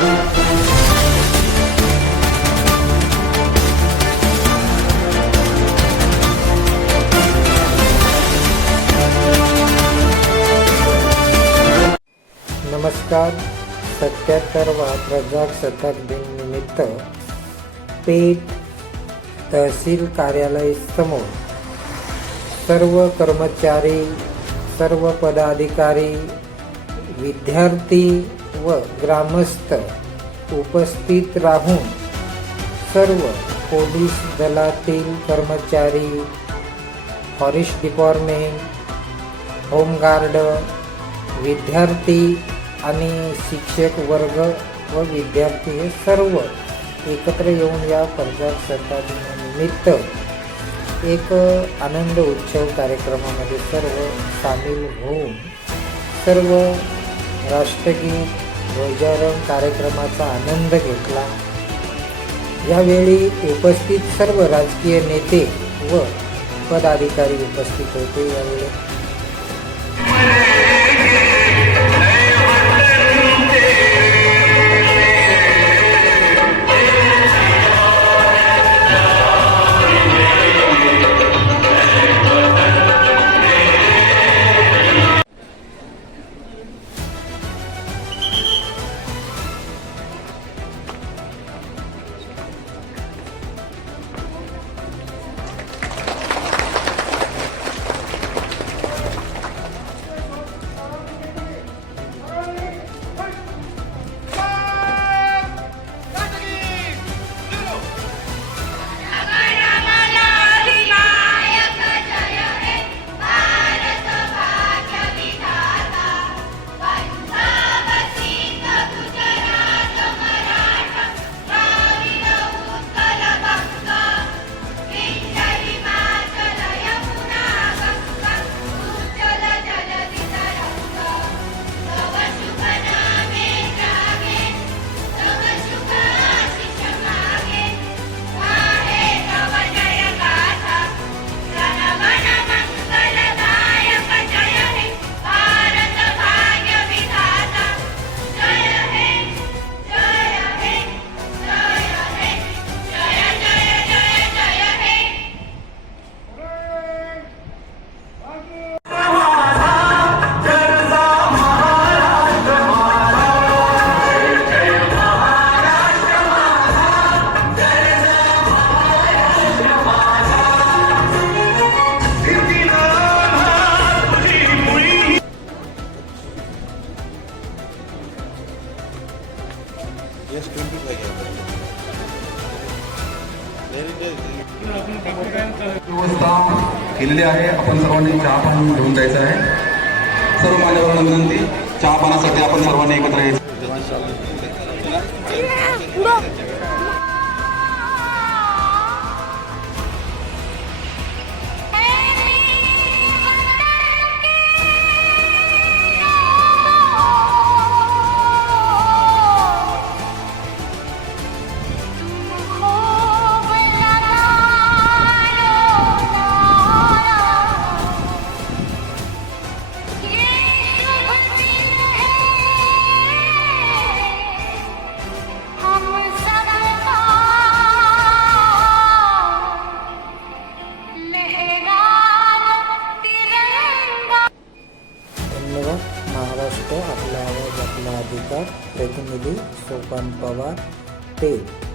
नमस्कार. 77वा प्रजासत्ताक दिन निमित्त पेठ तहसील कार्यालय समोर सर्व कर्मचारी, सर्व पदाधिकारी, विद्यार्थी व ग्रामस्थ उपस्थित राहून सर्व पोलीस दलातील कर्मचारी, फॉरेस्ट डिपार्टमेंट, होमगार्ड, विद्यार्थी आणि शिक्षक वर्ग व विद्यार्थी हे सर्व एकत्र येऊन या प्रजासत्ताक दिनानिमित्त एक आनंद उत्सव कार्यक्रमामध्ये सर्व सामील होऊन सर्व राष्ट्रगीत, ध्वजारोहण कार्यक्रमाचा आनंद घेतला. यावेळी उपस्थित सर्व राजकीय नेते व पदाधिकारी उपस्थित होते. यावेळी व्यवस्था केलेली आहे. आपण सर्वांनी चहा पाणी घेऊन जायचं आहे. सर्व मान्यवरांना विनंती, चहा पाण्यासाठी आपण सर्वांनी एकत्र यायचं. महाराष्ट्र आपला आवाज आपला अधिकार. प्रतिनिधी सोपान पवार, पेठ.